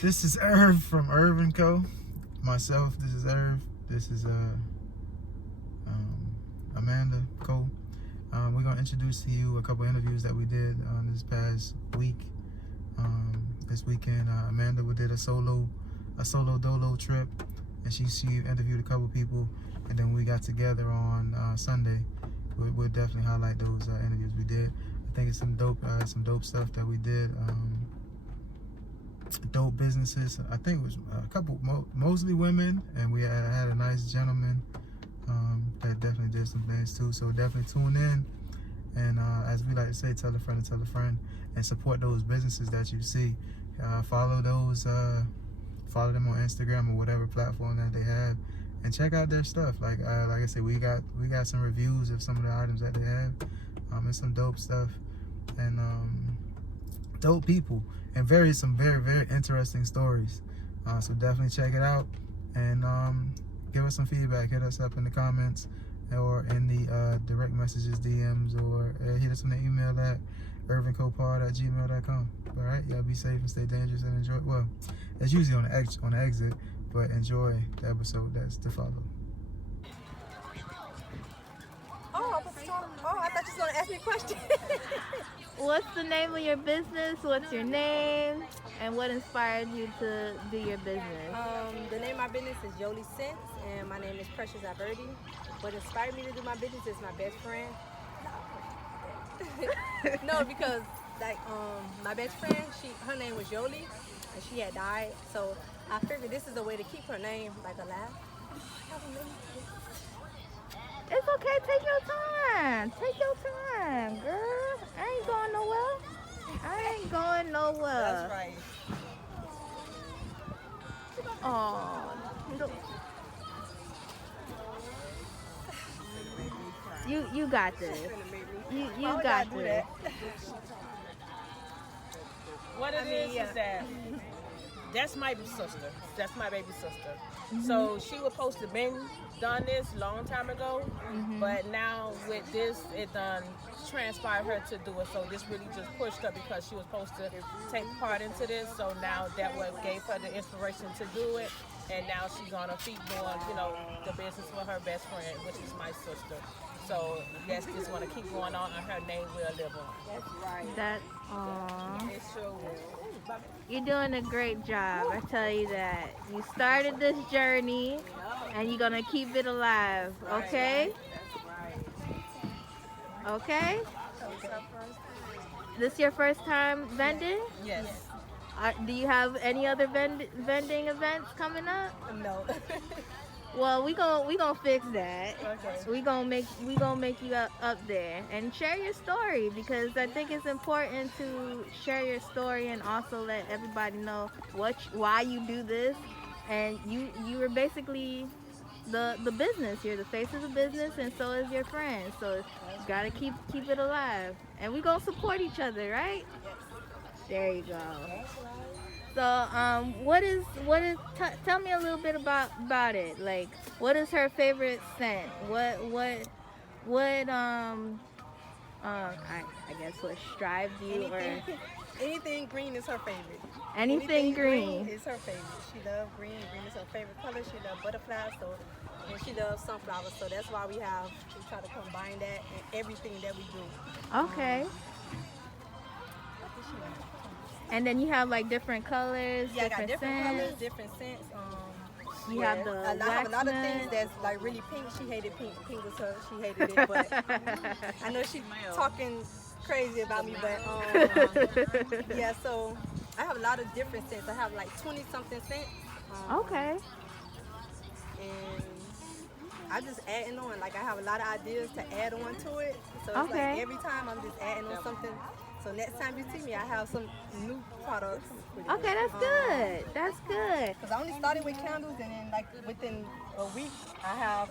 This is Irv from Irv and Co. Myself, this is Irv. This is Amanda Co. We're gonna introduce to you a couple interviews that we did this past week. This weekend, Amanda did a solo dolo trip, and she interviewed a couple people, and then we got together on Sunday. We'll definitely highlight those interviews we did. I think it's some dope stuff that we did. Dope businesses. I think it was a couple, mostly women, and we had a nice gentleman that definitely did some things too. So definitely tune in, and as we like to say, tell a friend, and support those businesses that you see. Follow those, follow them on Instagram or whatever platform that they have, and check out their stuff. Like I said, we got some reviews of some of the items that they have, and some dope stuff, and dope people, and some very, very interesting stories. So definitely check it out, and give us some feedback. Hit us up in the comments or in the direct messages, DMs, or hit us on the email at irvandcopod@gmail.com. All right, y'all be safe and stay dangerous and enjoy. Well, that's usually on the exit, but enjoy the episode that's to follow. I thought you was going to ask me a question. What's the name of your business? What's your name? And what inspired you to do your business? The name of my business is Yoli Sense, and my name is Precious Alberti. What inspired me to do my business is my best friend. No, because my best friend, her name was Yoli, and she had died. So I figured this is a way to keep her name alive. It's okay. Take your time. Take your time, girl. I ain't going nowhere. That's right. Oh, you got this. You got this. What it is that that's my sister. That's my baby sister. Mm-hmm. So she was supposed to been done this long time ago, but now with this, it done transpired her to do it. So this really just pushed her because she was supposed to take part into this. So now that what gave her the inspiration to do it, and now she's on her feet doing, the business for her best friend, which is my sister. So yes, just want to keep going on, and her name will live on. That's right. That's aww. It sure will. You're doing a great job. I tell you that. You started this journey, and you're gonna keep it alive. Okay? Okay. This your first time vending? Yes. Do you have any other vending events coming up? No. Well, we gonna fix that. Okay. We gonna make you up there and share your story, because I think it's important to share your story and also let everybody know why you do this. And you are basically the business. You're the face of the business, and so is your friend. So you gotta keep it alive, and we gonna support each other, right? There you go. So, tell me a little bit about it. Like, what is her favorite scent? I guess what strived you, Anything green is her favorite. Anything green is her favorite. She loves green. Green is her favorite color. She loves butterflies, and she loves sunflowers. So that's why we try to combine that in everything that we do. Okay. And then you have different colors, I got different scents. colors, different scents. You have the I have a lot of things that's really pink. She hated pink. Pink was her. She hated it, but I know she's talking crazy about me. But yeah, so I have a lot of different scents. I have 20 something scents. Okay. And I just adding on. I have a lot of ideas to add on to it. So it's every time I'm just adding on something. So next time you see me, I have some new products. Okay, that's good. That's good. Because I only started with candles, and then within a week, I have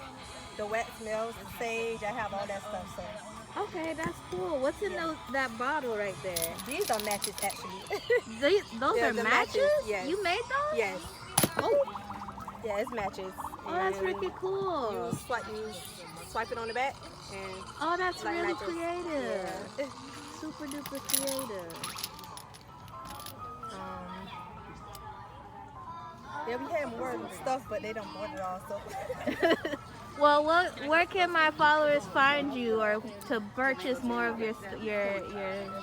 the wax smells, the sage. I have all that stuff. So. Okay, that's cool. What's in that bottle right there? These are matches, actually. Those are matches? Yes. You made those? Yes. Oh. Yeah, it's matches. Oh, that's really cool. You swipe it on the back, and oh, that's really matches. Creative. Yeah. Super duper creative. Yeah, we had more stuff, but they don't want it all. So. Well, where can my followers find you or to purchase more of your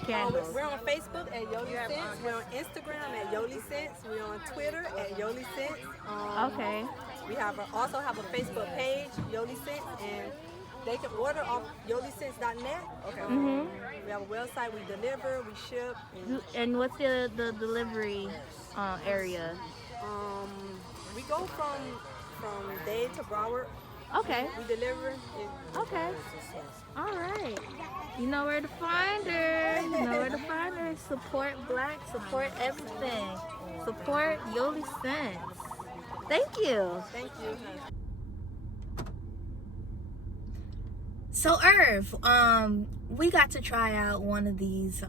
candles? We're on Facebook at Yoli Scents. We're on Instagram at Yoli Scents. We're on Twitter at Yoli Scents. Okay. We also have a Facebook page, Yoli Scents, and they can order off yoliscents.net. Okay. Mhm. We have a website. We deliver. We ship. And what's the delivery area? We go from Dade to Broward. Okay. We deliver. Okay. All right. You know where to find her. You know where to find her. Support Black. Support everything. Support Yoli Scents. Thank you. Thank you. So Irv, we got to try out one of these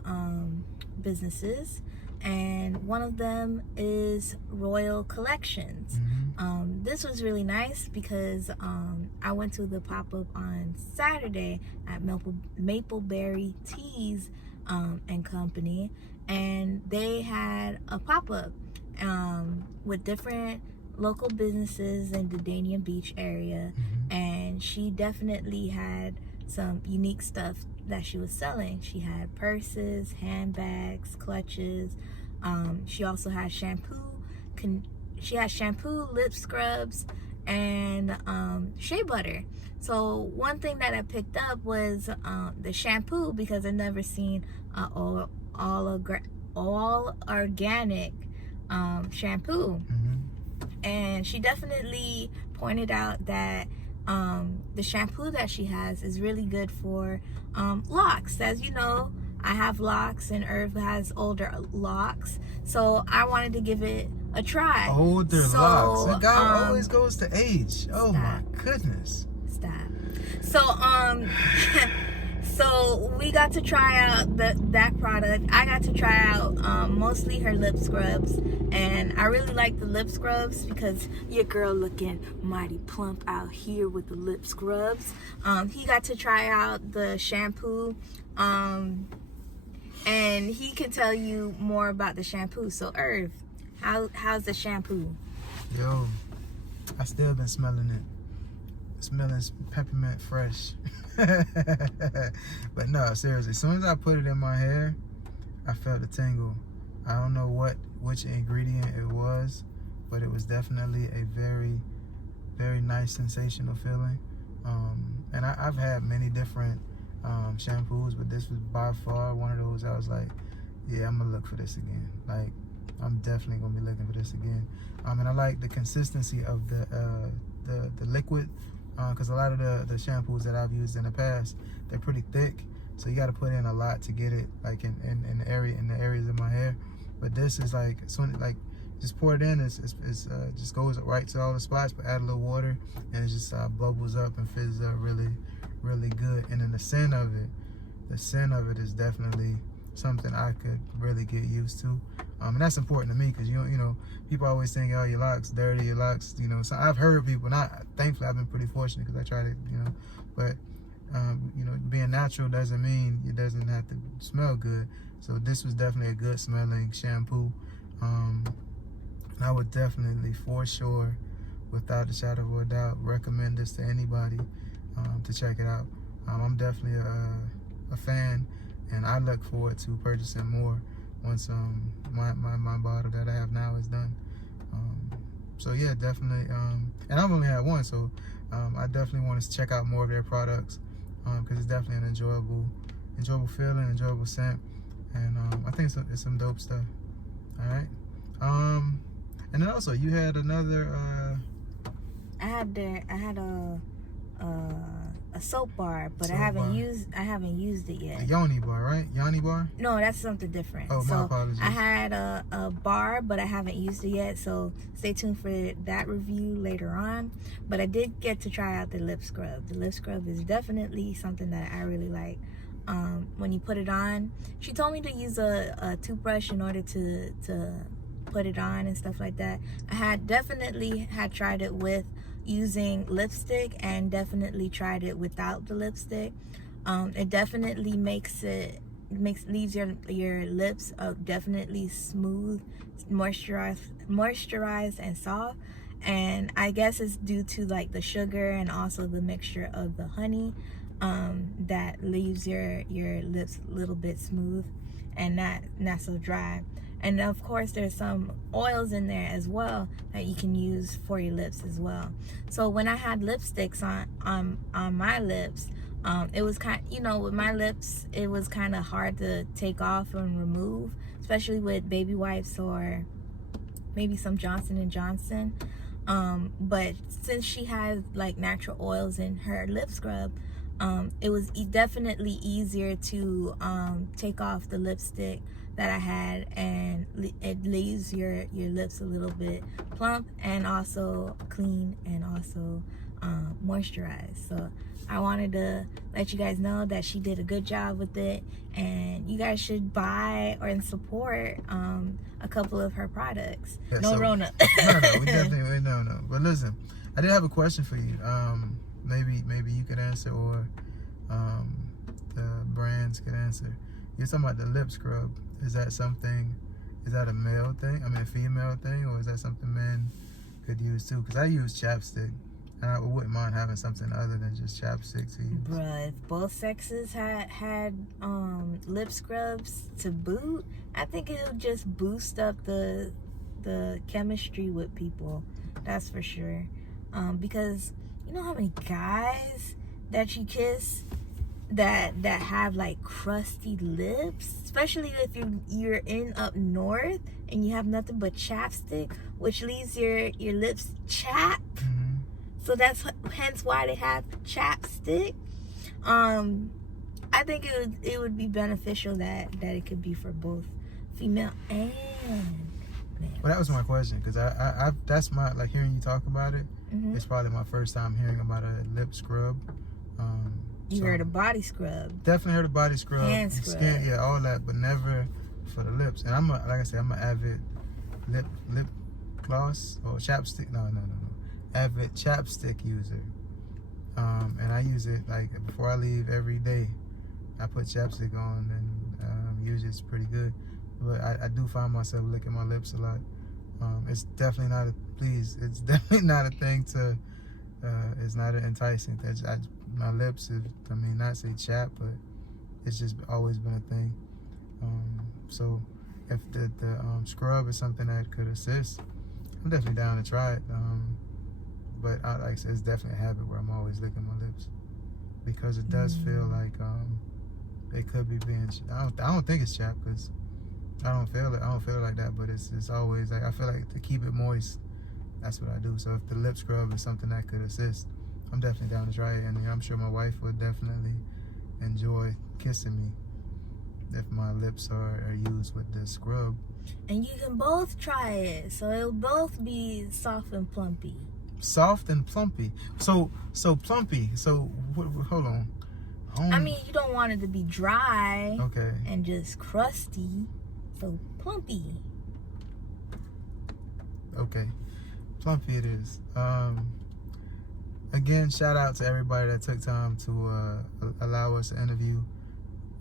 businesses, and one of them is Royal Collections. This was really nice because I went to the pop-up on Saturday at Mapleberry Teas and Company, and they had a pop-up with different local businesses in the Dania Beach area, and she definitely had some unique stuff that she was selling. She had purses, handbags, clutches. She also had shampoo. She had shampoo, lip scrubs, and shea butter. So one thing that I picked up was the shampoo, because I've never seen all organic shampoo. And she definitely pointed out that the shampoo that she has is really good for locks. As you know, I have locks and Irv has older locks, so I wanted to give it a try. Older locks. The guy always goes to age. Oh my goodness. Stop. So so we got to try out that product. I got to try out mostly her lip scrubs, and I really like the lip scrubs because your girl looking mighty plump out here with the lip scrubs. He got to try out the shampoo, and he can tell you more about the shampoo. So Irv, how's the shampoo? Yo, I still been smelling it. Smelling peppermint fresh. But no, seriously, as soon as I put it in my hair, I felt a tingle. I don't know which ingredient it was, but it was definitely a very, very nice sensational feeling. And I've had many different shampoos, but this was by far one of those I was like, yeah, I'm gonna look for this again. Like, I'm definitely gonna be looking for this again. And I like the consistency of the liquid, because a lot of the shampoos that I've used in the past, they're pretty thick, so you got to put in a lot to get it like in the areas of my hair. But this is like, just pour it in. It's just goes right to all the spots, but add a little water and it just bubbles up and fizzes up really, really good. And then the scent of it is definitely something I could really get used to. And that's important to me because you know people always think, oh, your locks dirty, your locks, so I've heard people, thankfully I've been pretty fortunate because I try to, but being natural doesn't mean it doesn't have to smell good. So this was definitely a good smelling shampoo. And I would definitely, for sure, without a shadow of a doubt, recommend this to anybody to check it out. I'm definitely a fan, and I look forward to purchasing more once my bottle that I have now is done. So yeah, definitely. And I've only had one, so I definitely want to check out more of their products because it's definitely an enjoyable feeling, enjoyable scent, and I think it's some dope stuff. All right. And then also you had another. I had a soap bar, but I haven't used it yet. A Yoni bar, right? Yoni bar? No, that's something different. Oh, my apologies. I had a bar, but I haven't used it yet, so stay tuned for that review later on. But I did get to try out the lip scrub. The lip scrub is definitely something that I really like. When you put it on, she told me to use a toothbrush in order to put it on and stuff like that. I had definitely tried it with using lipstick and definitely tried it without the lipstick. It definitely makes it leaves your lips definitely smooth, moisturized and soft. And I guess it's due to like the sugar and also the mixture of the honey that leaves your lips a little bit smooth and not so dry. And of course there's some oils in there as well that you can use for your lips as well. So when I had lipsticks on my lips, it was with my lips, it was kind of hard to take off and remove, especially with baby wipes or maybe some Johnson & Johnson. But since she has like natural oils in her lip scrub, it was definitely easier to take off the lipstick that I had, and it leaves your lips a little bit plump and also clean and also moisturized. So I wanted to let you guys know that she did a good job with it, and you guys should buy or support a couple of her products. Yeah, no Rona. No, we definitely no. But listen, I did have a question for you. Maybe you could answer, or the brands could answer. You're talking about the lip scrub. Is that a male thing? I mean, a female thing, or is that something men could use too? Because I use chapstick, and I wouldn't mind having something other than just chapstick to use. Bruh, if both sexes had lip scrubs to boot, I think it would just boost up the chemistry with people. That's for sure. Because you know how many guys that you kiss that have like crusty lips, especially if you're in up north and you have nothing but chapstick, which leaves your lips chapped. Mm-hmm. So that's hence why they have chapstick. I think it would be beneficial that it could be for both female and male. Well, that was my question, because I that's my, like, hearing you talk about it. Mm-hmm. It's probably my first time hearing about a lip scrub. You heard a body scrub. Definitely heard a body scrub. Hand scrub. Skin, yeah, all that, but never for the lips. And I'm like I said, I'm an avid lip gloss or chapstick. No. Avid chapstick user. And I use it like before I leave every day. I put chapstick on, and usually it's pretty good. But I do find myself licking my lips a lot. It's definitely not it's definitely not a thing to. It's not an enticing thing. My lips, not say chap, but it's just always been a thing. So if the scrub is something that could assist, I'm definitely down to try it. But like I said, it's definitely a habit where I'm always licking my lips, because it does feel like it could be being. I don't think it's chap, because I don't feel it like that. But it's always like, I feel like to keep it moist, that's what I do. So if the lip scrub is something that could assist, I'm definitely down to try it. And I'm sure my wife would definitely enjoy kissing me if my lips are used with this scrub. And you can both try it, so it'll both be soft and plumpy. Soft and plumpy. So plumpy. So hold on. I mean, you don't want it to be dry. Okay. And just crusty. So plumpy. Okay. Plumpy it is. Again, shout out to everybody that took time to allow us to interview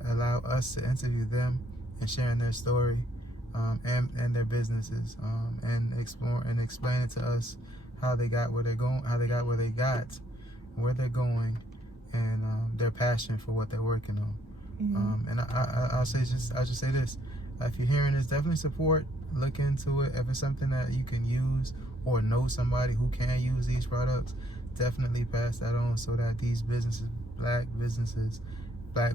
them and sharing their story and their businesses, and explaining to us how they got where they're going, where they're going, and their passion for what they're working on. Mm-hmm. And I'll just say this: if you're hearing this, definitely support. Look into it. If it's something that you can use or know somebody who can use these products, definitely pass that on, so that these businesses, black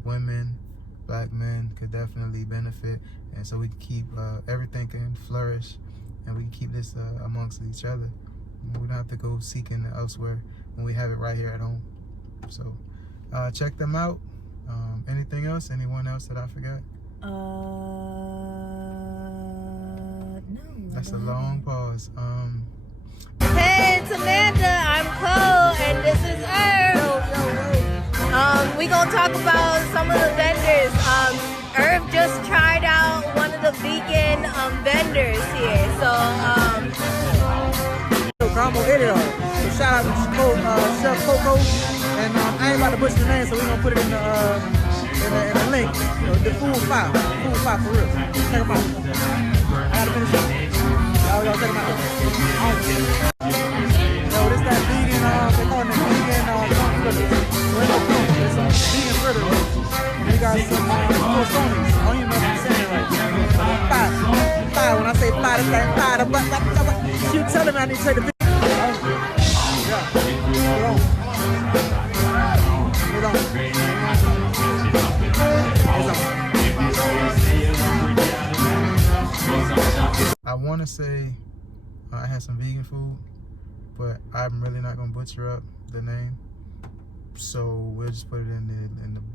women, black men, could definitely benefit, and so we can keep everything can flourish, and we can keep this amongst each other. We don't have to go seeking elsewhere when we have it right here at home. So check them out. Anything else? Anyone else that I forgot? No. That's a long pause. Hey, it's Amanda. I'm Chloe, and this is Irv. We gonna talk about some of the vendors. Irv just tried out one of the vegan vendors here. So Combo editor. So shout out to Chef Coco. And I ain't about to butcher the name, so we're gonna put it in the in the link. The food fire for real. Check them out. I gotta finish up. Y'all check them out. Yo, this that vegan, they call it vegan skunk fritters. Well, no skunk, it's some vegan fritters. We got some tostones. I don't even know if I'm saying it right. Fire. When I say fire, it's like fire. You telling me I need to take the video. Yeah. Hold on. I want to say I had some vegan food, but I'm really not gonna butcher up the name, so we'll just put it in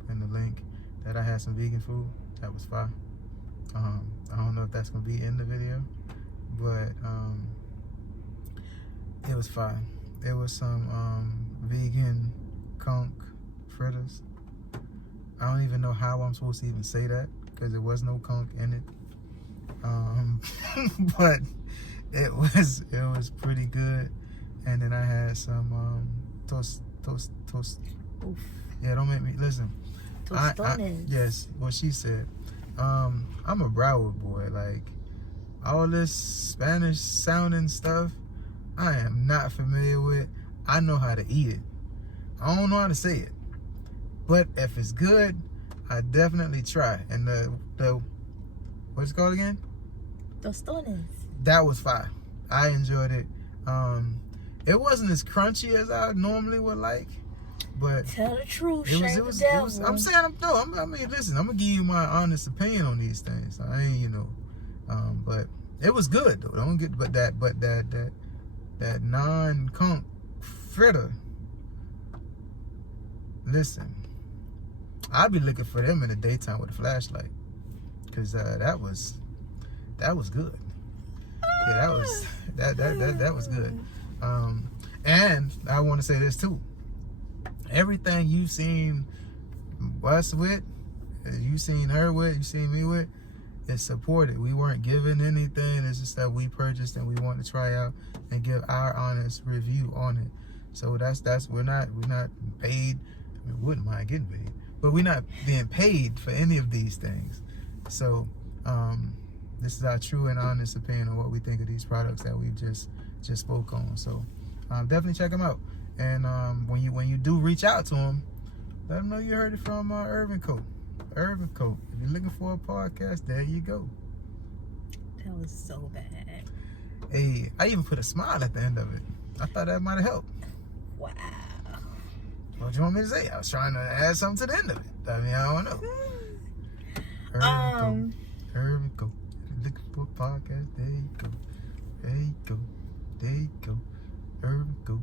the link that I had some vegan food. That was fire. I don't know if that's gonna be in the video, but it was fire. It was some vegan conch fritters. I don't even know how I'm supposed to even say that because there was no conch in it. But it was pretty good. And then I had some toast. Oof. Yeah, don't make me listen. Tostones. Yes, what she said. I'm a Broward boy. Like all this Spanish sounding stuff, I am not familiar with. I know how to eat it. I don't know how to say it. But if it's good, I definitely try. And the what's it called again? Tostones. That was fire. I enjoyed it. It wasn't as crunchy as I normally would like, but tell the truth. it was. I'm saying I mean, listen. I'm gonna give you my honest opinion on these things. I ain't, but it was good though. Don't get, but that non-conch fritter. Listen, I'd be looking for them in the daytime with a flashlight, cause that was good. Yeah, that was good. And I want to say this too. Everything you've seen us with, you seen her with, you seen me with, is supported. We weren't given anything. It's just that we purchased and we want to try out and give our honest review on it. So that's we're not paid. I mean, wouldn't mind getting paid, but we're not being paid for any of these things. So this is our true and honest opinion on what we think of these products that we've just spoke on. So definitely check them out. And when you do reach out to them, let them know you heard it from Irv and Co. Irv and Co. If you're looking for a podcast, there you go. That was so bad. Hey, I even put a smile at the end of it. I thought that might have helped. Wow. What do you want me to say? I was trying to add something to the end of it. I mean, I don't know. Irv and Co. Looking for a podcast, there you go. There you go. There you go. Irv and Co.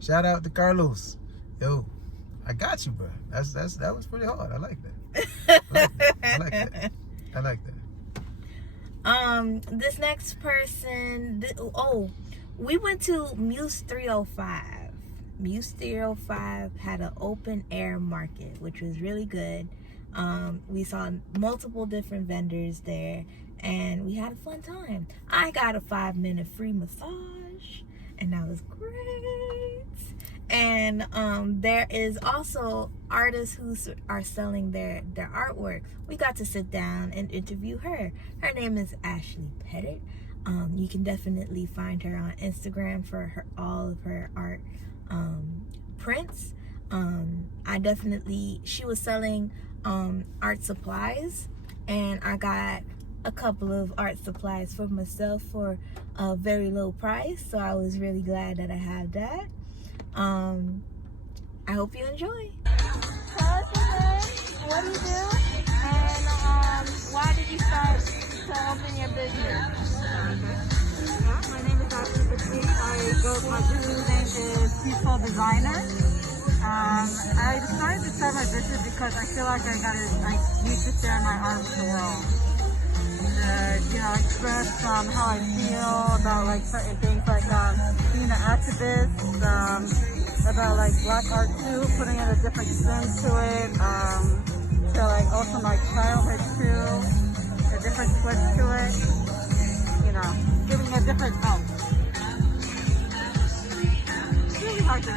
Shout out to Carlos. Yo, I got you, bro. That was pretty hard. I like that. I like that. This next person, we went to Muse 305. Muse 305 had an open air market, which was really good. We saw multiple different vendors there, and we had a fun time. I got a 5-minute free massage, and that was great. And there is also artists who are selling their artwork. We got to sit down and interview her. Her name is Ashley Pettit. You can definitely find her on Instagram for all of her art prints. She was selling art supplies, and I got a couple of art supplies for myself for a very low price, so I was really glad that I had that. I hope you enjoy. Tell us what do you do, and why did you start to open your business? My name is Ashley Pettit. My business name is Peaceful Designer. I decided to start my business because I feel like I need to share my art with the world. Express how I feel about certain things, being an activist, about Black art too, putting in a different spin to it, also my childhood too, a different twist to it, giving a different it's really hard to,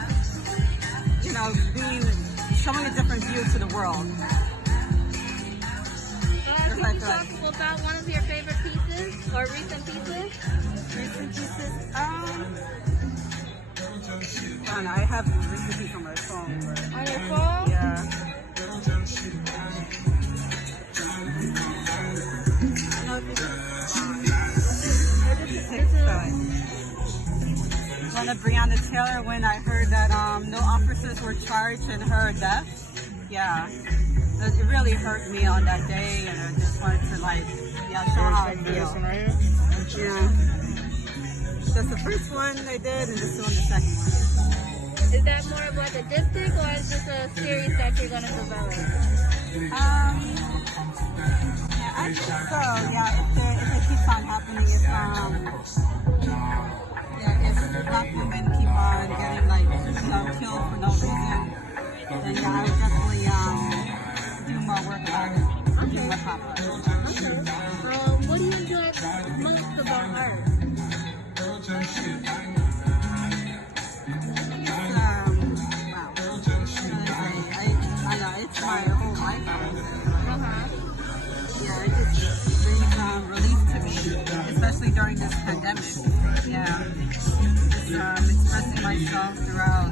showing a different view to the world. Just Can I you feel talk like about one of your favorite pieces or recent pieces? recent pieces. I don't know. I have recent pieces on my phone. But On your phone? yeah. I know this is one of Breonna Taylor when I heard that no officers were charged in her death. Yeah. It really hurt me on that day, and I just wanted to show how I feel. Yeah. That's the first one I did, and this one the second one. Is that more of like a diptych, or is this a series that you're gonna develop? Yeah, I think so. Yeah, if it keeps on happening, if black women keep on getting killed for no reason, then yeah, I would definitely do more work about it. Do more pop-ups. What do you enjoy most about art? I know it's my whole life. Yeah, it just brings relief to me, especially during this pandemic. Yeah, just expressing myself throughout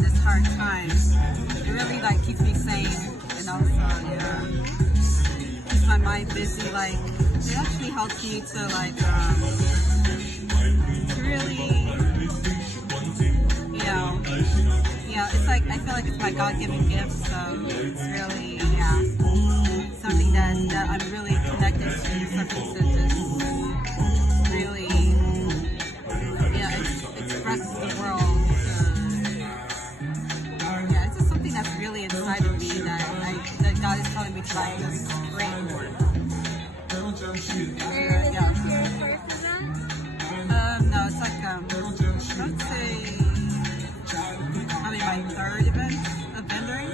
this hard time. It really keeps me sane, and also keeps my mind busy. It actually helps me to really, it's I feel like it's my God-given gift, so it's really, something that I'm really connected to, something to just really, express to the world. It's just something that's really inside of me that God is telling me to just bring more. No, it's I'd say probably my third event of vendoring.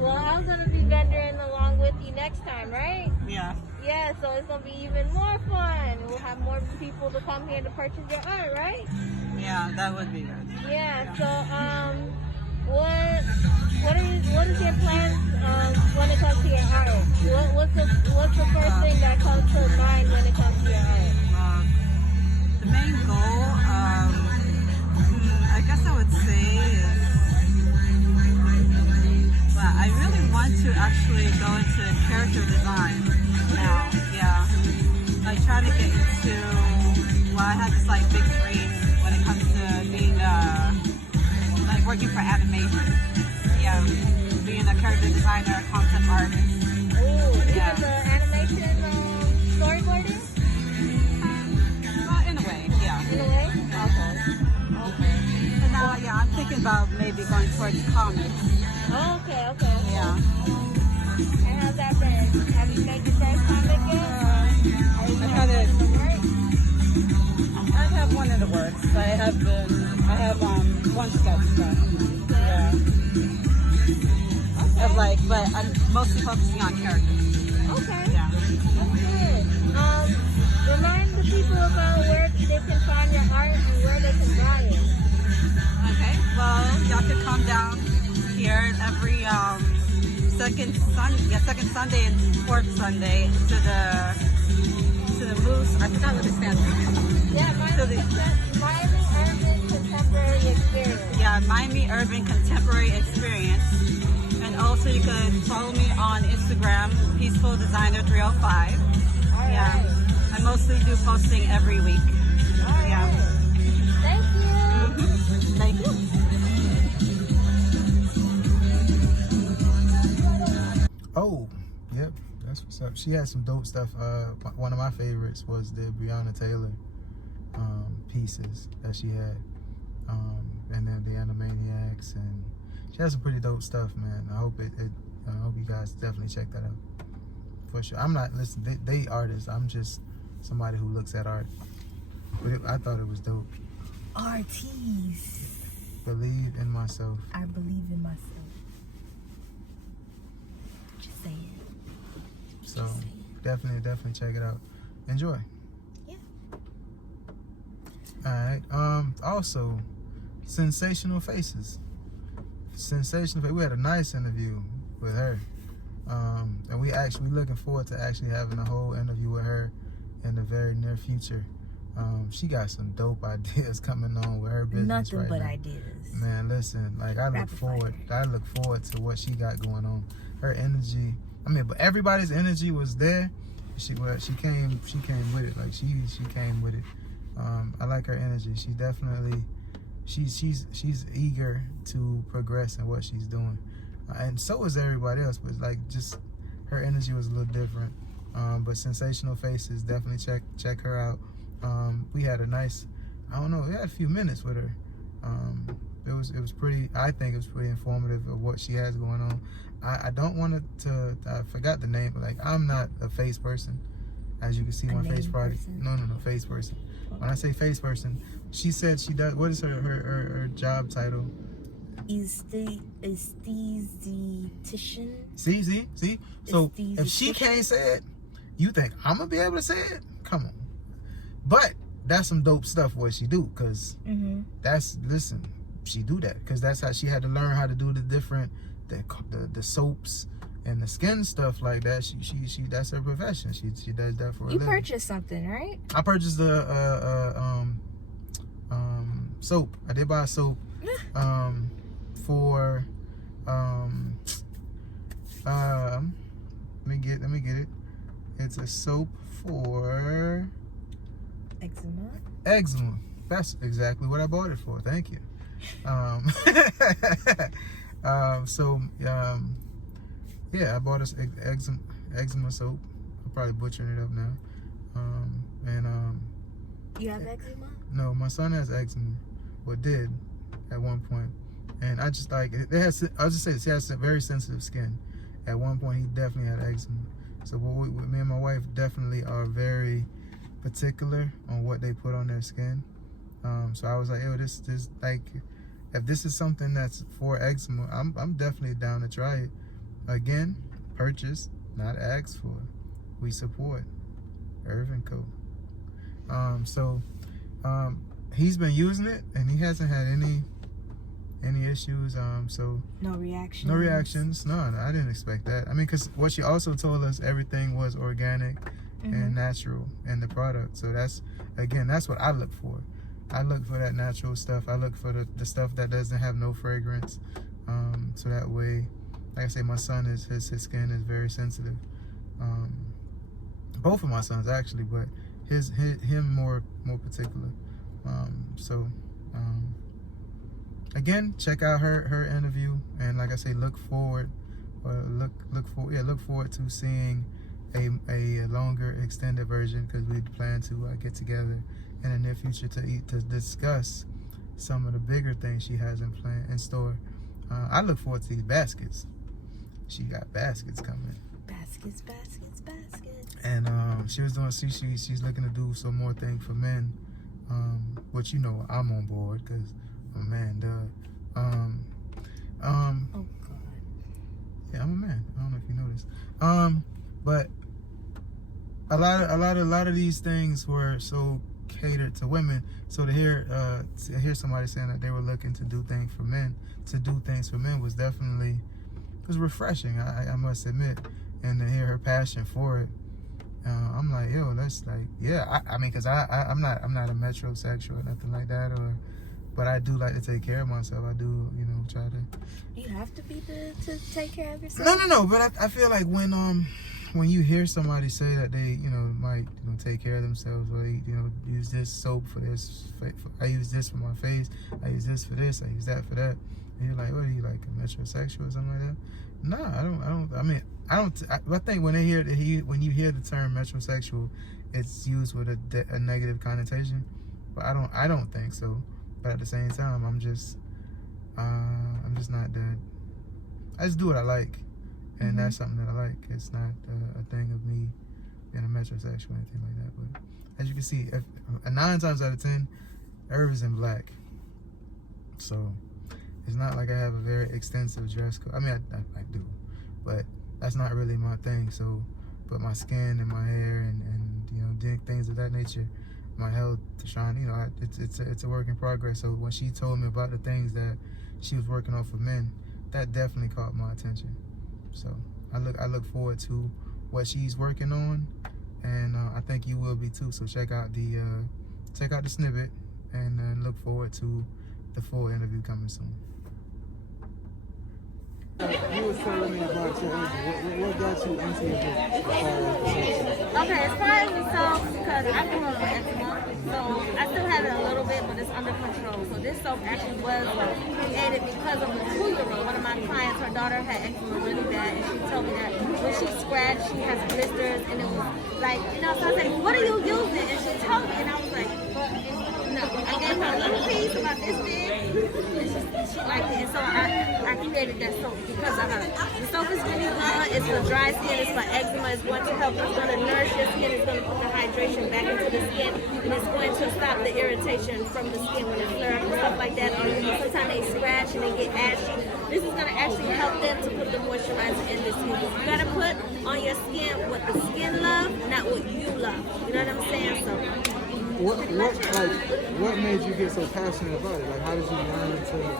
Well, I'm gonna be vendoring along with you next time, right? Yeah. Yeah, so it's gonna be even more fun. We'll have more people to come here to purchase your art, right? Yeah, that would be good. Yeah. So, what is your plans when it comes to your art? What's the first thing that comes to mind when it comes to your art? The main goal, I guess I would say is, I really want to actually go into character design now. Yeah, I try to get into. I have this big dream when it comes to being working for animation. Yeah, being a character designer, concept artist. Ooh, yeah. Is animation storyboarding? In a way, yeah. In a way? Okay. But now, I'm thinking about maybe going towards comics. Oh, okay. Yeah. And how's that been? Have you made your first comic yet? I have one in the works. I have one sketch done. Yeah. Okay. But I'm mostly focusing on characters. Okay. Yeah. That's good. Remind the people about where they can find your art and where they can buy it. Okay. Well, y'all can come down here every second Sunday and fourth Sunday to the Moose. I forgot what it stands for. Yeah, Miami Urban Contemporary Experience. Yeah, Miami Urban Contemporary Experience. And also you could follow me on Instagram, Peaceful Designer 305. All yeah. Right. I mostly do posting every week. All yeah. Right. Thank you. Mm-hmm. Thank you. Oh, yep, that's what's up. She had some dope stuff. One of my favorites was the Breonna Taylor pieces that she had, and then the Animaniacs, and she has some pretty dope stuff, man. I hope I hope you guys definitely check that out for sure. I'm not they artists. I'm just somebody who looks at art. But I thought it was dope. Artiste. Believe in myself. I believe in myself. Just saying. So definitely check it out. Enjoy. Yeah. All right. Also, Sensational Faces. sensational. We had a nice interview with her, and we looking forward to actually having a whole interview with her in the very near future. She got some dope ideas coming on with her business. Nothing right but now. ideas. Man, listen, like I look forward to what she got going on. Her energy. I mean, but everybody's energy was there. She came with it. Like she came with it. I like her energy. She definitely, she's eager to progress in what she's doing, and so is everybody else. But like, just her energy was a little different. But Sensational Faces, definitely check her out. We had a nice, I don't know, we had a few minutes with her. It was pretty, I think it was pretty informative of what she has going on. I don't want to, I forgot the name, but like, I'm not a face person. As you can see, my face probably, no, face person. When I say face person, she said she does, what is her job title? Aesthetician. See? So if she can't say it, you think I'm gonna be able to say it? Come on. But that's some dope stuff what she do, cause she do that because that's how she had to learn how to do the different the soaps and the skin stuff like that. She that's her profession. She does that for a living. You purchased something, right? I purchased a soap. I did buy a soap for let me get it. It's a soap for eczema. That's exactly what I bought it for. Thank you. Yeah, I bought this eczema soap. I'm probably butchering it up now. You have eczema? No, my son has eczema, or did at one point, and I just like it has. I'll just say this, he has very sensitive skin. At one point, he definitely had eczema. So me and my wife definitely are very particular on what they put on their skin. So I was like, yo, this like, if this is something that's for eczema, I'm definitely down to try it. Again, purchase, not asked for. We support Irv and Co. He's been using it and he hasn't had any issues. So no reactions. No reactions. No, I didn't expect that. I mean, because what she also told us, everything was organic and natural in the product. So that's what I look for. I look for that natural stuff. I look for the stuff that doesn't have no fragrance. So that way, like I say, my son his skin is very sensitive. Both of my sons actually, but him more particular. Again, check out her interview, and like I say, look forward to seeing a longer extended version, because we plan to get together in the near future to discuss some of the bigger things she has in store. I look forward to these baskets. She got baskets coming. Baskets. And she was doing. She's looking to do some more things for men, which I'm on board because I'm a man. Oh God. Yeah, I'm a man. I don't know if you noticed. But a lot of these things were so catered to women. So to hear somebody saying that they were looking to do things for men, was refreshing. I must admit, and to hear her passion for it, I'm like, yo, that's like, yeah. I mean, cause I'm not a metrosexual or nothing like that, but I do like to take care of myself. I do, try to. You have to be to take care of yourself. No. But I feel like when you hear somebody say that they, might take care of themselves, or they, use this soap for this, I use this for my face, I use this for this, I use that for that, and you're like, what are you, like a metrosexual or something like that? No, I think when when you hear the term metrosexual, it's used with a negative connotation, but I don't think so. But at the same time, I'm just not that. I just do what I like, and that's something that I like. It's not a thing of me being a metrosexual or anything like that. But as you can see, 9 times out of 10, Irv is in black, so it's not like I have a very extensive dress code. I mean, I do, but that's not really my thing. So, but my skin and my hair and things of that nature, my health, to shine, it's a work in progress. So when she told me about the things that she was working on for men, that definitely caught my attention. So I look forward to what she's working on, and I think you will be too. So check out the snippet, and then look forward to the full interview coming soon. You was telling me about your eczema. What got you into it? Okay, as far as the soap, because I grew up with eczema, so I still have it a little bit, but it's under control. So this soap actually was created because of a 2-year-old. One of my clients, her daughter had eczema really bad, and she told me that when she scratched, she has blisters, and it was like, you know, so I was like, what are you using? And she told me, and I was like, no. I gave her a little piece about this big, and she liked it, and so I created that soap because of her. The soap is really good. It's for dry skin. It's for eczema. It's going to help. It's going to nourish your skin. It's going to put the hydration back into the skin, and it's going to stop the irritation from the skin when it flare up and stuff like that. Or sometimes they scratch and they get ashy. This is going to actually help them to put the moisturizer in the skin. You got to put on your skin what the skin loves, not what you love. You know what I'm saying? So. What made you get so passionate about it? Like, how did you learn to learn?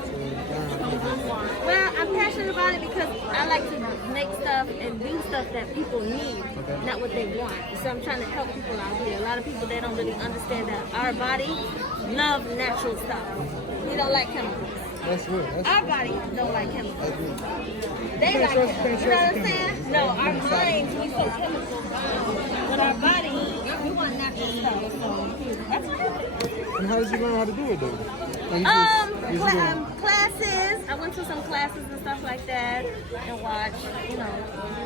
Well, I'm passionate about it because I like to make stuff and do stuff that people need, not what they want. So I'm trying to help people out here. A lot of people, they don't really understand that our body love natural stuff. We don't like chemicals. That's good. Our body don't like chemicals. They like chemicals. You know what I'm saying? No, our minds, we so chemical. But our body, we want natural stuff. So that's what. And how did you learn how to do it though? Classes. I went to some classes and stuff like that, and watched, you know,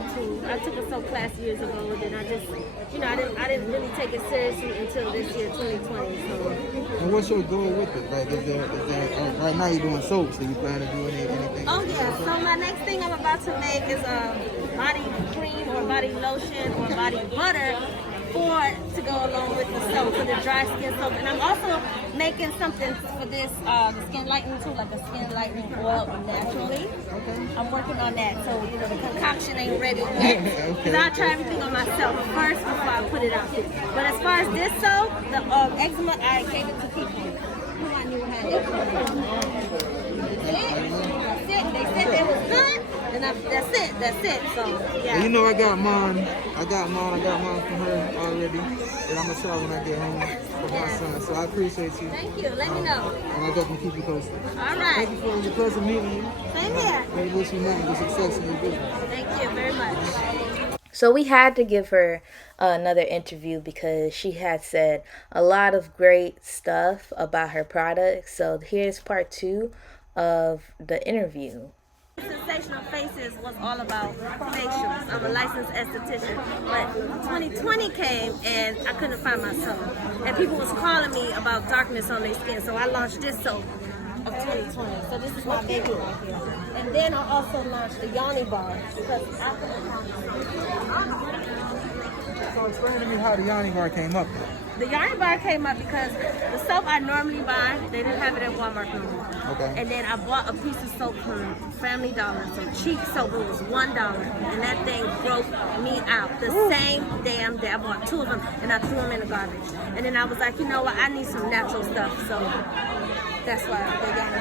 YouTube. I took a soap class years ago, and then I just, you know, I didn't really take it seriously until this year, 2020. So. And what's your goal with it? Like, is there right now you're doing soap, so you plan to do anything? Oh yeah. So my next thing I'm about to make is a body cream or body lotion or body butter to go along with the soap, for the dry skin soap. And I'm also making something for this skin lightening too, like a skin lightening oil naturally. Okay. I'm working on that, so you know the concoction ain't ready yet. Because I try everything on myself first before I put it out there. But as far as this soap, the eczema, I gave it to people who I knew had eczema. That's it. They said they was good. And that's it. So, yeah. And you know, I got mine from her already. And I'm going to try when I get home for my son. So I appreciate you. Thank you. Let me know. And I'll definitely keep you posted. All right. Thank you for the pleasure meeting you. Same here. I wish you nothing but success in your business. Thank you very much. So we had to give her another interview because she had said a lot of great stuff about her products. So here's part 2 of the interview. Sensational Faces was all about facials. I'm a licensed esthetician, but 2020 came and I couldn't find my soap. And people was calling me about darkness on their skin, so I launched this soap of 2020. So this is my baby right here. And then I also launched the Yoni Bar because after So explain to me how the Yoni Bar came up there. The Yoni Bar came up because the soap I normally buy, they didn't have it at Walmart no more. Okay. And then I bought a piece of soap from Family Dollar, so cheap soap, it was $1. And that thing broke me out. The same damn day, I bought 2 of them and I threw them in the garbage. And then I was like, you know what, I need some natural stuff. So that's why they got it.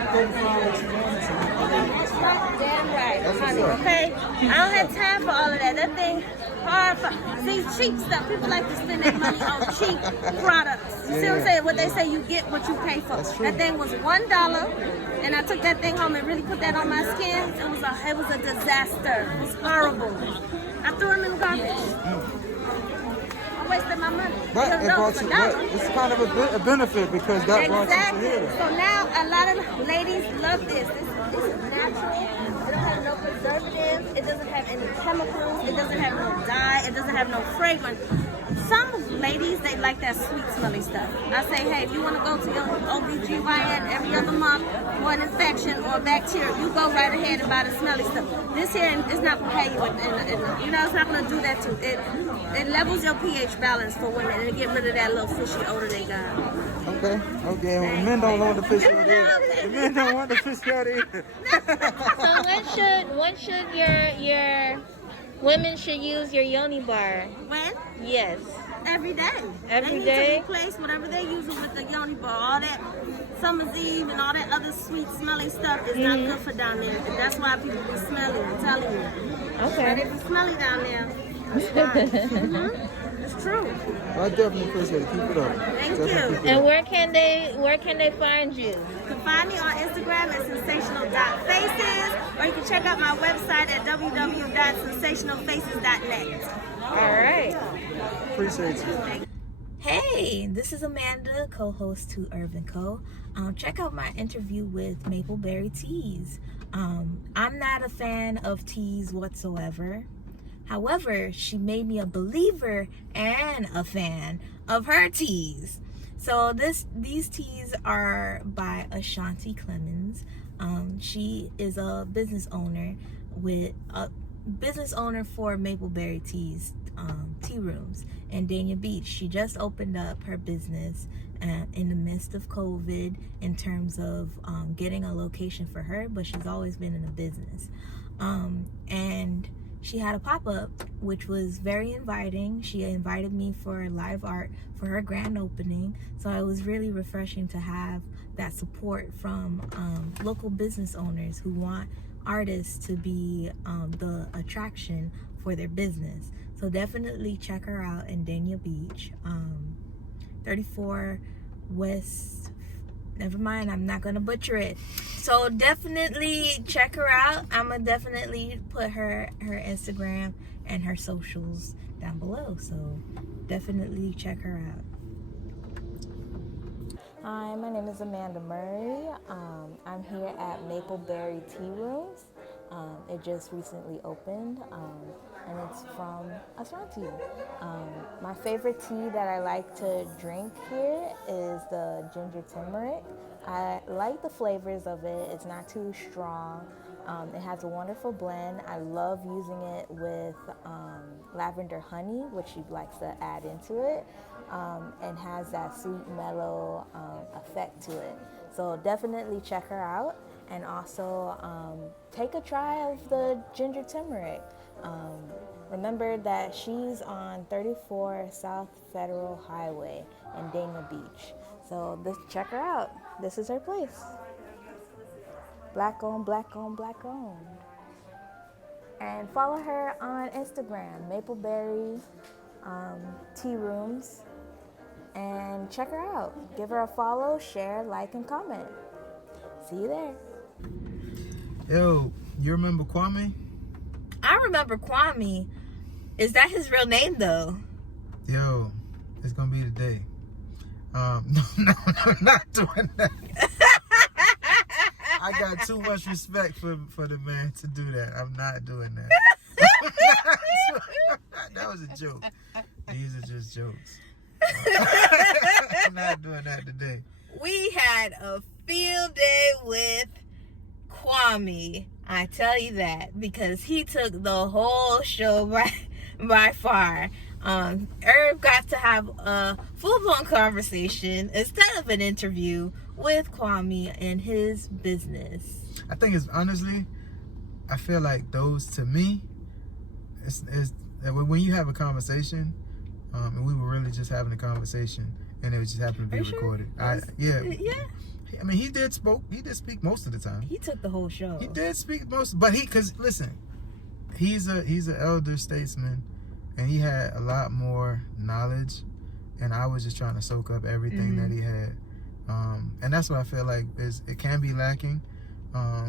That's right, damn right, honey, okay? I don't have time for all of that. That thing hard for, see, cheap stuff. People like to spend their money on cheap products. You see what I'm saying? What they say, you get what you pay for. That thing was $1, and I took that thing home and really put that on my skin. It was a disaster. It was horrible. I threw them in the garbage. I wasted my money. But it's kind of a benefit because that brought you to here. So now a lot of ladies love this. This is natural. It don't have no preservatives. It doesn't have any chemicals. It doesn't have no dye. It doesn't have no fragrance. Some ladies, they like that sweet smelly stuff. I say, hey, if you want to go to your OBGYN every other month for an infection or bacteria, you go right ahead and buy the smelly stuff. This here is not going to pay you, you know, it's not going to do that too. It levels your pH balance for women and it get rid of that little fishy odor they got. Okay. Well, men don't want the fish out of here. The men don't want the fish out of here. So when should Women should use your yoni bar. When? Yes. Every day. Every they day? need to replace whatever they're using with the yoni bar. All that Summer's Eve and all that other sweet, smelly stuff is not good for down there. And that's why people be smelly, I'm telling you. Okay. But if it's smelly down there, it's fine. It's true. I definitely appreciate it. Keep it up. Thank you. And where can they find you? You can find me on Instagram at sensational.faces, or you can check out my website at www.sensationalfaces.net. All right. Appreciate you. Hey, this is Amanda, co-host to Irv and Co. Check out my interview with Mapleberry Teas. I'm not a fan of teas whatsoever. However, she made me a believer and a fan of her teas. So these teas are by Ashanti Clemens. She is a business owner for Mapleberry Teas tea rooms in Dania Beach. She just opened up her business in the midst of COVID in terms of getting a location for her, but she's always been in a business. And she had a pop-up, which was very inviting. She invited me for live art for her grand opening. So it was really refreshing to have that support from local business owners who want artists to be the attraction for their business. So definitely check her out in Dania Beach, 34 West. Never mind, I'm not gonna butcher it. So definitely check her out. I'm gonna definitely put her Instagram and her socials down below. So definitely check her out. Hi, my name is Amanda Murray. I'm here at Mapleberry Tea Rooms. It just recently opened, and it's from Ashanti. My favorite tea that I like to drink here is the ginger turmeric. I like the flavors of it. It's not too strong. It has a wonderful blend. I love using it with lavender honey, which she likes to add into it, and has that sweet, mellow effect to it. So definitely check her out. And also take a try of the ginger turmeric. Remember that she's on 34 South Federal Highway in Dania Beach. So check her out. This is her place. Black owned, black owned, black owned. And follow her on Instagram, Mapleberry Tea Rooms. And check her out. Give her a follow, share, like, and comment. See you there. Yo, you remember Kwame? I remember Kwame. Is that his real name though? Yo, it's gonna be the day. No, not doing that. I got too much respect for the man to do that. I'm not doing that. That was a joke. These are just jokes. I'm not doing that today. We had a field day with Kwame. I tell you that because he took the whole show by far. Irv got to have a full-blown conversation instead of an interview with Kwame and his business. I think it's honestly, I feel like those to me, it's when you have a conversation, and we were really just having a conversation, and it just happened to be recorded. Yeah. I mean, he did speak most of the time. He took the whole show. He did speak most, but because listen, he's an elder statesman, and he had a lot more knowledge, and I was just trying to soak up everything that he had, and that's what I feel like it can be lacking,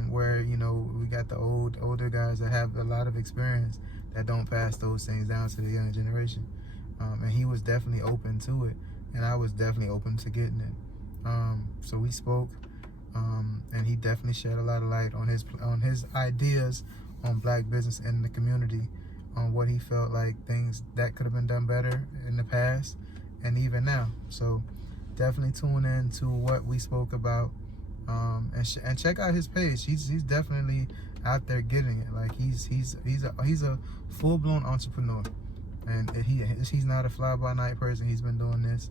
where we got the older guys that have a lot of experience that don't pass those things down to the younger generation, and he was definitely open to it, and I was definitely open to getting it. So we spoke, and he definitely shed a lot of light on his ideas on black business in the community, on what he felt like things that could have been done better in the past and even now. So definitely tune in to what we spoke about, and check out his page. He's definitely out there getting it. Like he's a full-blown entrepreneur, and he's not a fly-by-night person. He's been doing this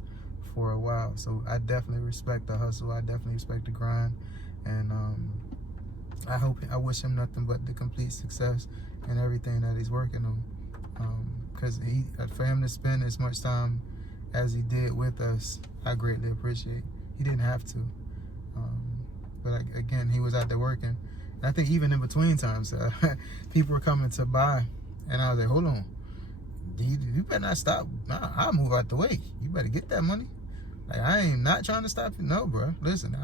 for a while, so I definitely respect the hustle. I definitely respect the grind, and I wish him nothing but the complete success and everything that he's working on. Because for him to spend as much time as he did with us, I greatly appreciate. He didn't have to, but again, he was out there working. And I think even in between times, people were coming to buy, and I was like, hold on, you better not stop. I'll move out the way. You better get that money. Like, I ain't not trying to stop you. No, bro. Listen,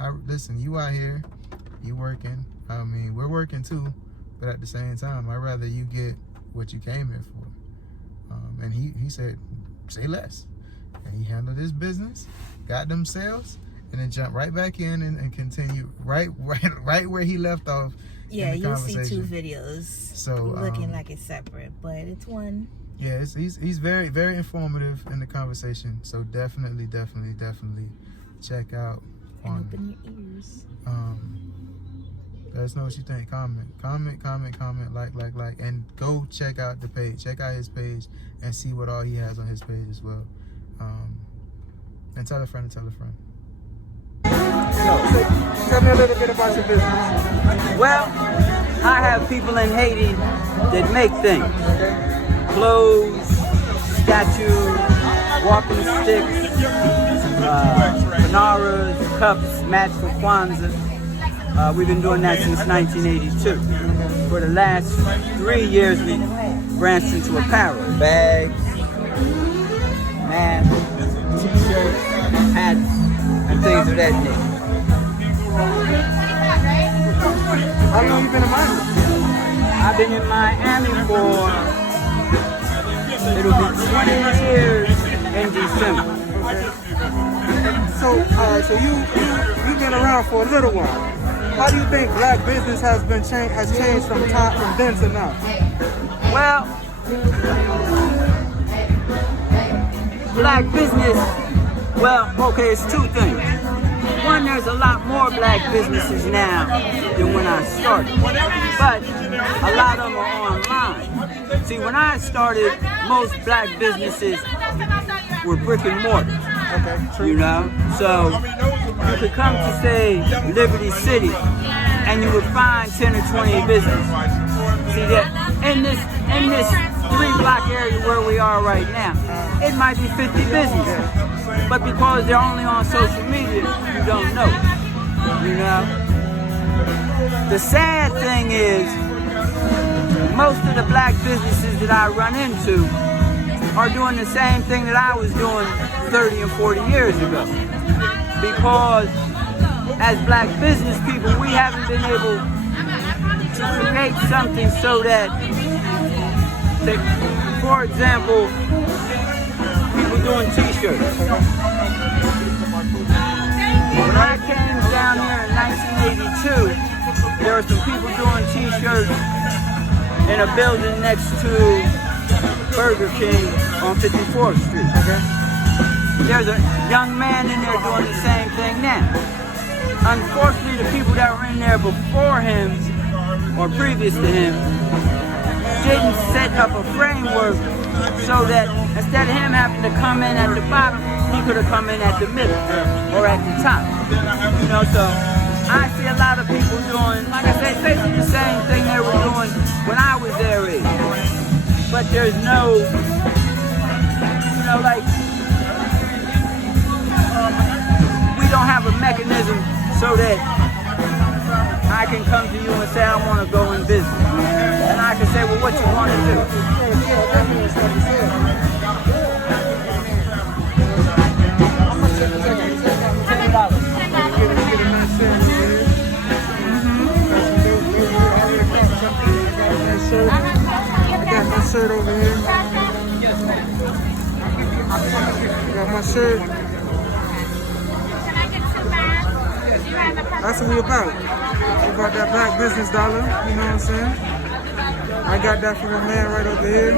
you out here, you working. I mean, we're working too, but at the same time, I'd rather you get what you came here for. And he said, say less. And he handled his business, got them sales, and then jumped right back in and continue right where he left off. Yeah, in the you'll see two conversation. videos So looking like it's separate, but it's one. Yeah, he's very, very informative in the conversation. So definitely check out And on open your ears. let us know what you think. Comment, like, and go check out the page. Check out his page and see what all he has on his page as well. And tell a friend to tell a friend. So, tell me a little bit about your business. Well, I have people in Haiti that make things. Clothes, statues, walking sticks, menorahs, cups, mats for Kwanzaa. We've been doing that since 1982. For the last 3 years, we branched into apparel. Bags, masks, t-shirts, hats, and things of that nature. How long you been in Miami? I've been in Miami for, it'll be 20 years in December. So you've been around for a little while. How do you think black business has changed from then to now? Well, black business, okay, it's two things. One, there's a lot more black businesses now than when I started, but a lot of them are online. See, when I started, most black businesses were brick and mortar. Okay, true. You know, so you could come to, say, Liberty City, and you would find 10 or 20 businesses. See that in this 3-block area where we are right now, it might be 50 businesses, but because they're only on social media, you don't know. You know, the sad thing is, most of the black businesses that I run into are doing the same thing that I was doing 30 and 40 years ago. Because as black business people, we haven't been able to create something so that, for example, people doing t-shirts. When I came down here in 1982, there were some people doing t-shirts in a building next to Burger King on 54th Street. Okay. There's a young man in there doing the same thing now. Unfortunately, the people that were in there before him or previous to him didn't set up a framework so that instead of him having to come in at the bottom, he could have come in at the middle or at the top. You know, so I see a lot of people doing, like I said, basically the same thing they were doing when I was their age. But there's no, you know, like, we don't have a mechanism so that I can come to you and say, I want to go in business. And I can say, well, what you want to do? I got my shirt over here. I got my shirt. That's what we about. We about that black business dollar, you know what I'm saying? I got that from a man right over here.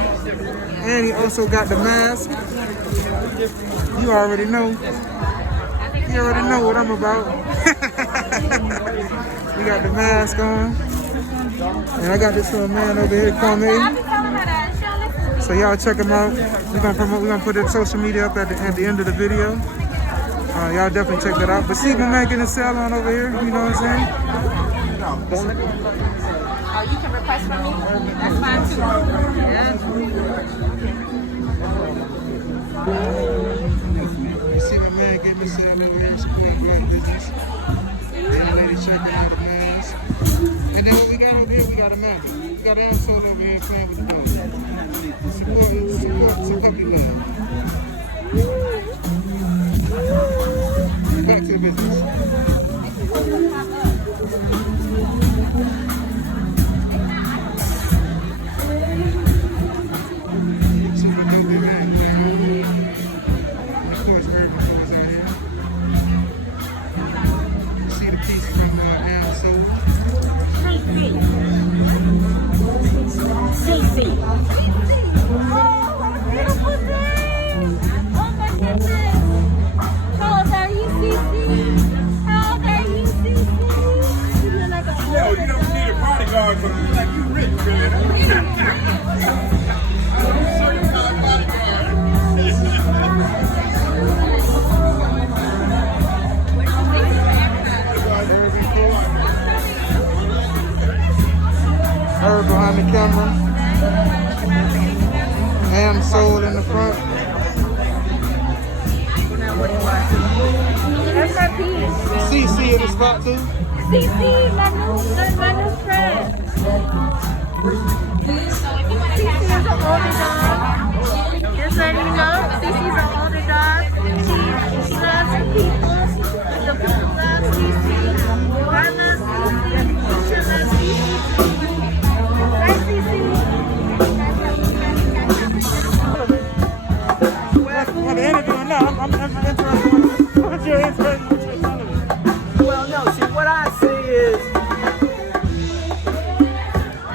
And he also got the mask. You already know. You already know what I'm about. We got the mask on. And I got this from a man over here, Kwame. So y'all check him out. We're gonna put it social media up at the end of the video. Y'all definitely check that out. But see my man getting a sale on over here, you know what I'm saying? Oh, you can request from me? That's fine too. You see my man getting himself over here supporting black business. The lady checking out the mask. And then what we got over here, we got Amanda. We got Amanda over here playing with the dog. Support some puppy love. Back to the business. Super dope man. Of course, Irv and Co is out here. You see the piece from CC. Beautiful name! Oh my goodness! How old are you, Cece? How old are you, Cece? You look like a Yo, you don't need a bodyguard, but you like you rich, man. Irv behind the camera. Ham sold in the front. That's her piece. CC in the spot too. CC, my new friend. CC is an older dog. Just letting you know, CC is an older dog. She loves the people. The people love CC. I love CC. She loves CC. Right, CC? What the interview now? I'm interested in what you're interested in. Well, no, see, what I see is,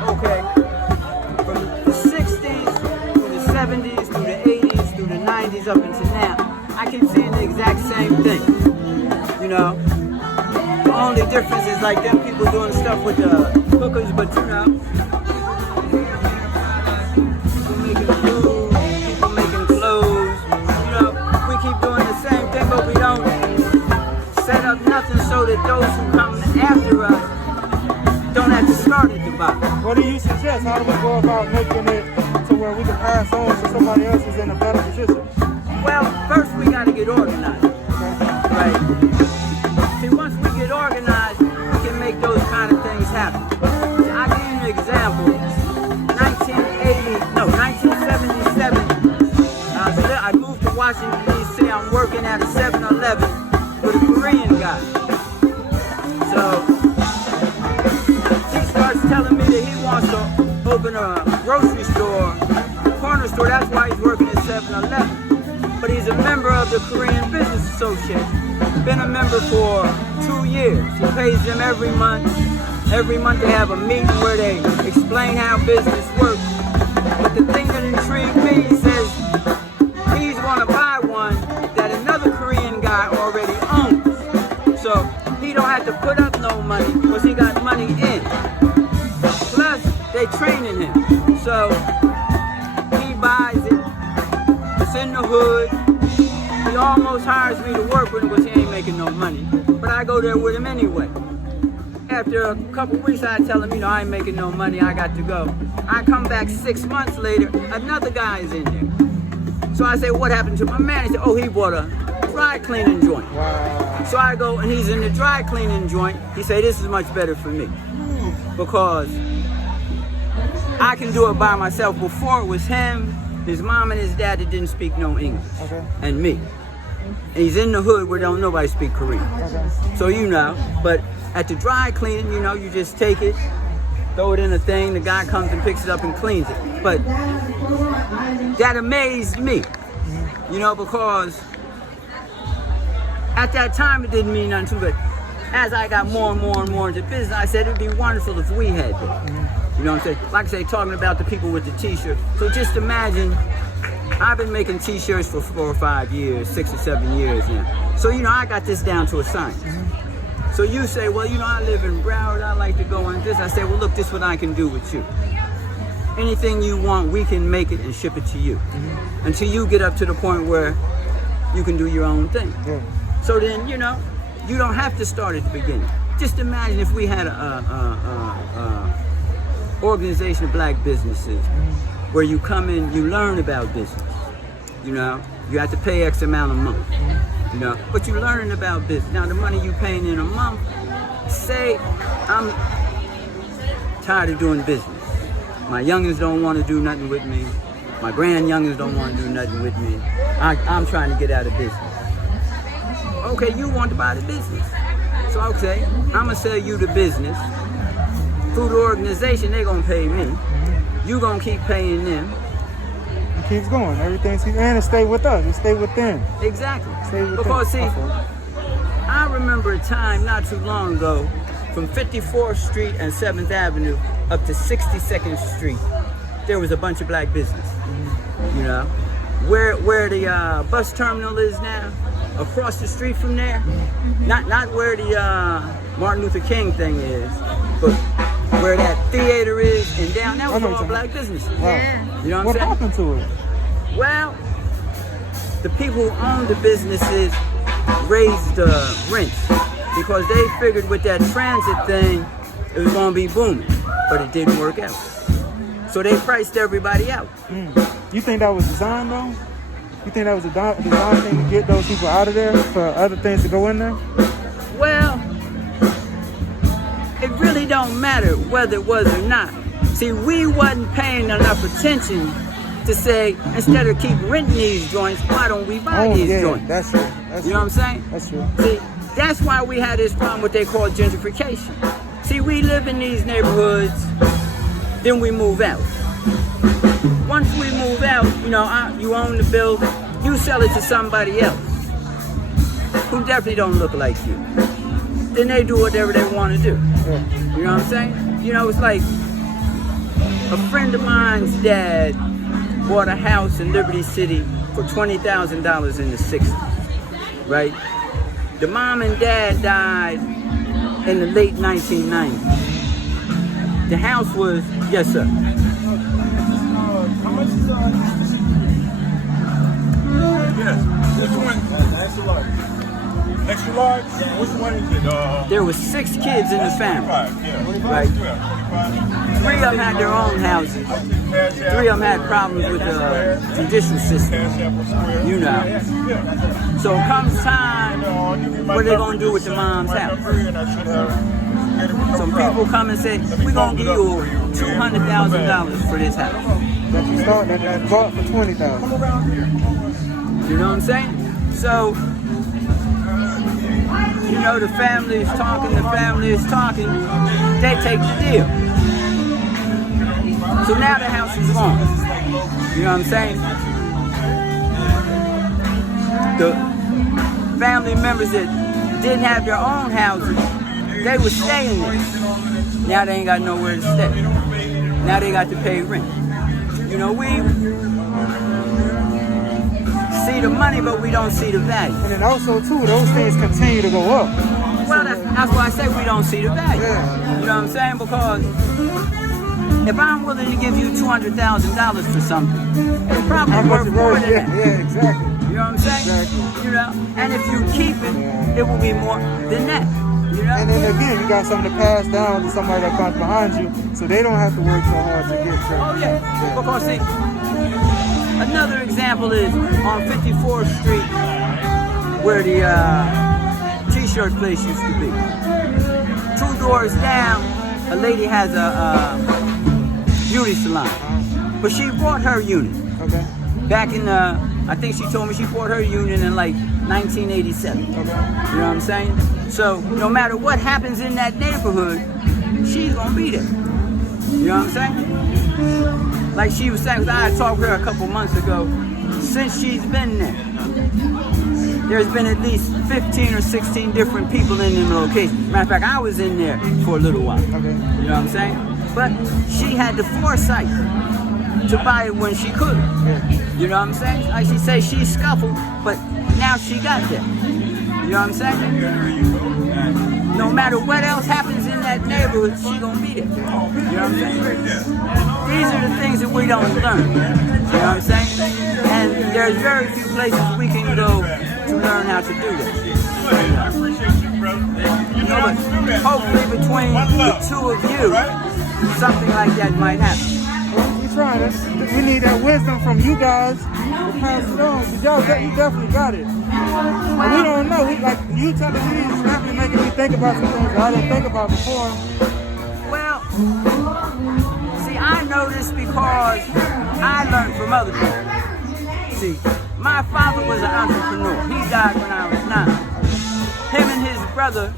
okay, from the 60s through the 70s, through the 80s, through the 90s, up into now, I can see the exact same thing, you know? The only difference is like them people doing stuff with the hookers, but you know, people making food, people making clothes, you know, we keep doing the same thing, but we don't set up nothing so that those who come after us don't have to start at the bottom. What do you suggest? How do we go about making it to where we can pass on so somebody else is in a better position? Well, first we got to get organized, right? See, once we get organized, we can make those kind of things happen. See, I'll give you an example. 1977, I moved to Washington, D.C. I'm working at a 7-Eleven with a Korean guy. So he starts telling me that he wants to open a grocery store, a corner store. That's why he's working at 7-Eleven. But he's a member of the Korean Business Association. Been a member for 2 years. He pays them every month. Every month they have a meeting where they explain how business works. But the thing that intrigued me, he says he's going to buy one that another Korean guy already owns. So he don't have to put up no money because he got money in. Plus, they training him. So he buys it. It's in the hood. He almost hires me to work with him because he ain't making no money. But I go there with him anyway. After a couple weeks, I tell him, you know, I ain't making no money, I got to go. I come back 6 months later, another guy is in there. So I say, what happened to my man? He said, oh, he bought a dry cleaning joint. Wow. So I go, and he's in the dry cleaning joint. He said, this is much better for me. Because I can do it by myself. Before it was him, his mom and his dad that didn't speak no English. Okay. And me. And he's in the hood where don't nobody speak Korean. Okay. So you know, but at the dry cleaning, you know, you just take it, throw it in a thing, the guy comes and picks it up and cleans it. But that amazed me, you know, because at that time it didn't mean nothing to me. But as I got more and more and more into business, I said it'd be wonderful if we had that. You know what I'm saying? Like I say, talking about the people with the t-shirt. So just imagine, I've been making t-shirts for 4 or 5 years, 6 or 7 years now. So, you know, I got this down to a science. So you say, well, you know, I live in Broward, I like to go on this. I say, well, look, this is what I can do with you. Anything you want, we can make it and ship it to you. Until you get up to the point where you can do your own thing. Yeah. So then, you know, you don't have to start at the beginning. Just imagine if we had a organization of black businesses where you come in, you learn about business. You know, you have to pay X amount a month. You know, but you're learning about business. Now the money you paying in a month, say I'm tired of doing business. My youngins don't want to do nothing with me. My grand youngins don't want to do nothing with me. I'm trying to get out of business. Okay, you want to buy the business. So okay, I'm gonna sell you the business. Through the organization, they're gonna pay me. You gonna keep paying them. It keeps going. Everything's and it stay with us. It stay with them. Exactly. Stay with because them. see, I remember a time not too long ago, from 54th Street and 7th Avenue up to 62nd Street, there was a bunch of black business. You know, where the bus terminal is now, across the street from there, not where the Martin Luther King thing is, but where that theater is, and down that was all black businesses. Wow. You know what I'm saying? happened to it? Well, the people who owned the businesses raised the rents because they figured with that transit thing, it was going to be booming, but it didn't work out. So they priced everybody out. You think that was designed though? You think that was a design thing to get those people out of there for other things to go in there? Well, it really don't matter whether it was or not. See, we wasn't paying enough attention to say, instead of keep renting these joints, why don't we buy these joints? That's true. You know what I'm saying? That's true. See, that's why we had this problem, what they call gentrification. See, we live in these neighborhoods, then we move out. Once we move out, you know, you own the building, you sell it to somebody else who definitely don't look like you. Then they do whatever they want to do. You know what I'm saying? You know, it's like a friend of mine's dad bought a house in Liberty City for $20,000 in the 60s, right? The mom and dad died in the late 1990s. The house was, yes sir. How much is yes, which one? Extra large. Extra large? Which one is it? There were 6 kids in the family, right? 3 of them had their own houses. 3 of them had problems with the judicial system, you know. So comes time, what are they gonna do with the mom's house? Some people come and say, we're gonna give you $200,000 for this house. That you start that bought for $20,000. You know what I'm saying? So, you know, the family is talking, they take the deal. So now the house is gone. You know what I'm saying? The family members that didn't have their own houses, they were staying there. Now they ain't got nowhere to stay. Now they got to pay rent. You know, we see the money, but we don't see the value. And then also, too, those things continue to go up. Well, that's why I say we don't see the value. You know what I'm saying? Because if I'm willing to give you $200,000 for something, it's probably worth more than that. Yeah, exactly. You know what I'm saying? Exactly. You know, and if you keep it, it will be more than that. You know? And then again, you got something to pass down to somebody that comes behind you, so they don't have to work so hard to get to. Oh yeah. Because see, another example is on 54th Street, where the t-shirt place used to be. 2 doors down, a lady has a beauty salon, but she bought her unit. Okay. Back in I think she told me she bought her unit in like 1987. Okay. You know what I'm saying? So no matter what happens in that neighborhood, she's gonna be there. You know what I'm saying? Like she was saying, 'cause I had talked with her a couple months ago. Since she's been there, there's been at least 15 or 16 different people in them locations. Matter of fact, I was in there for a little while. Okay. You know what I'm saying? But she had the foresight to buy it when she could. You know what I'm saying? Like she said, she scuffled, but now she got there. You know what I'm saying? No matter what else happens in that neighborhood, she gonna be there. You know what I'm saying? These are the things that we don't learn. You know what I'm saying? And there's very few places we can go to learn how to do that. know, but hopefully between the two of you, something like that might happen. We're trying to. We need that wisdom from you guys to pass it on. Cause y'all, you definitely got it. And we don't know. Like you telling me, it's definitely making me think about some things that I didn't think about before. Well, see, I know this because I learned from other people. See, my father was an entrepreneur. He died when I was 9. Him and his brother,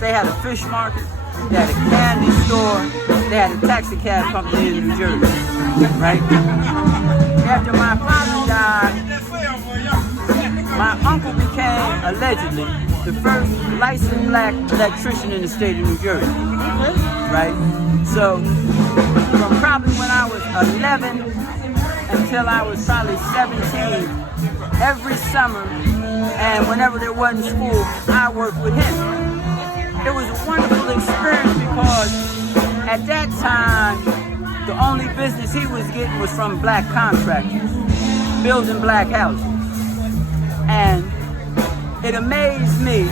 they had a fish market, they had a candy store, they had a taxi cab company in New Jersey, right? After my father died, my uncle became, allegedly, the first licensed black electrician in the state of New Jersey, right? So, from probably when I was 11 until I was probably 17, every summer, and whenever there wasn't school, I worked with him. It was a wonderful experience because at that time, the only business he was getting was from black contractors, building black houses. And it amazed me,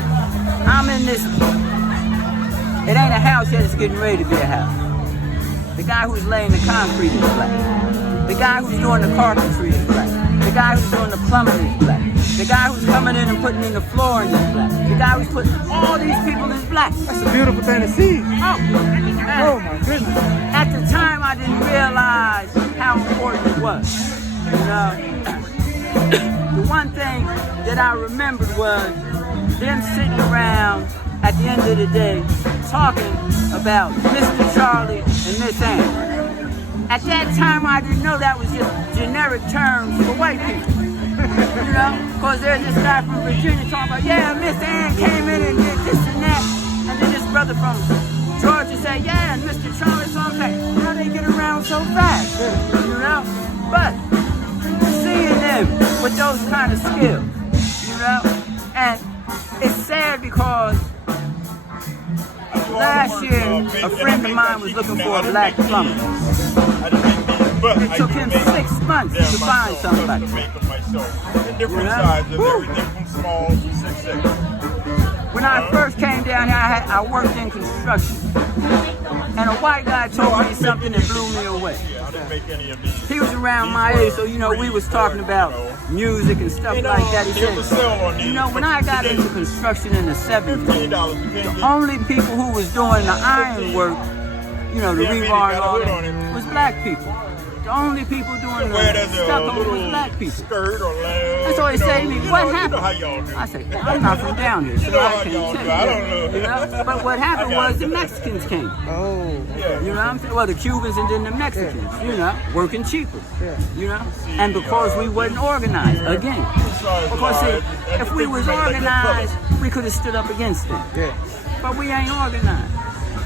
I'm in this, it ain't a house yet, it's getting ready to be a house. The guy who's laying the concrete is black. The guy who's doing the carpentry is black. The guy who's doing the plumbing is black. The guy who's coming in and putting in the flooring is black. The guy who's putting all these people is black. That's a beautiful thing to see. Oh my goodness. At the time, I didn't realize how important it was. You know, the one thing that I remembered was them sitting around at the end of the day talking about Mr. Charlie and Miss Ann. At that time, I didn't know that was just generic terms for white people. You know, because there's this guy from Virginia talking about, yeah, Miss Ann came in and did this and that. And then this brother from Georgia said, yeah, and Mr. Charlie, so I'm like, how they get around so fast? You know? But seeing them with those kind of skills, you know? And it's sad because last year, a friend of mine was looking for a black plumber. It took him 6 months to find somebody. Different sizes, everything from small to 6'6". When I first came down here, I worked in construction. And a white guy told me something that blew me away. He was around my age, so you know, we was talking about music and stuff like that. He said, you know, when I got into construction in the 70s, the only people who was doing the iron work, you know, the rebar and all that, was black people. The only people doing the stucco was black people. And so he said to me, what happened? I said, I'm not from down here, so I can't tell you. Know? But what happened was the Mexicans came. Oh. You know what I'm saying? Well, the Cubans and then the Mexicans, you know, working cheaper. You know? And because we wasn't organized, again. Because see, if we was organized, we could have stood up against them. But we ain't organized.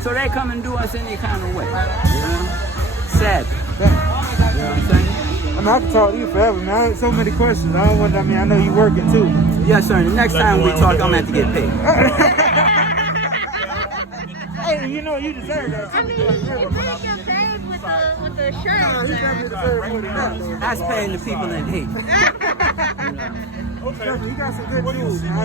So they come and do us any kind of way. You know? Sad. You know what I'm saying? I mean, I can talk to you forever, man. I have so many questions. I know you're working too. Yes, sir. The next time we talk, I'm going to have to get paid. Hey, you know, you deserve that. I mean, you take your paid with the shirt. That's paying the people that hate. Okay. You got some good news. But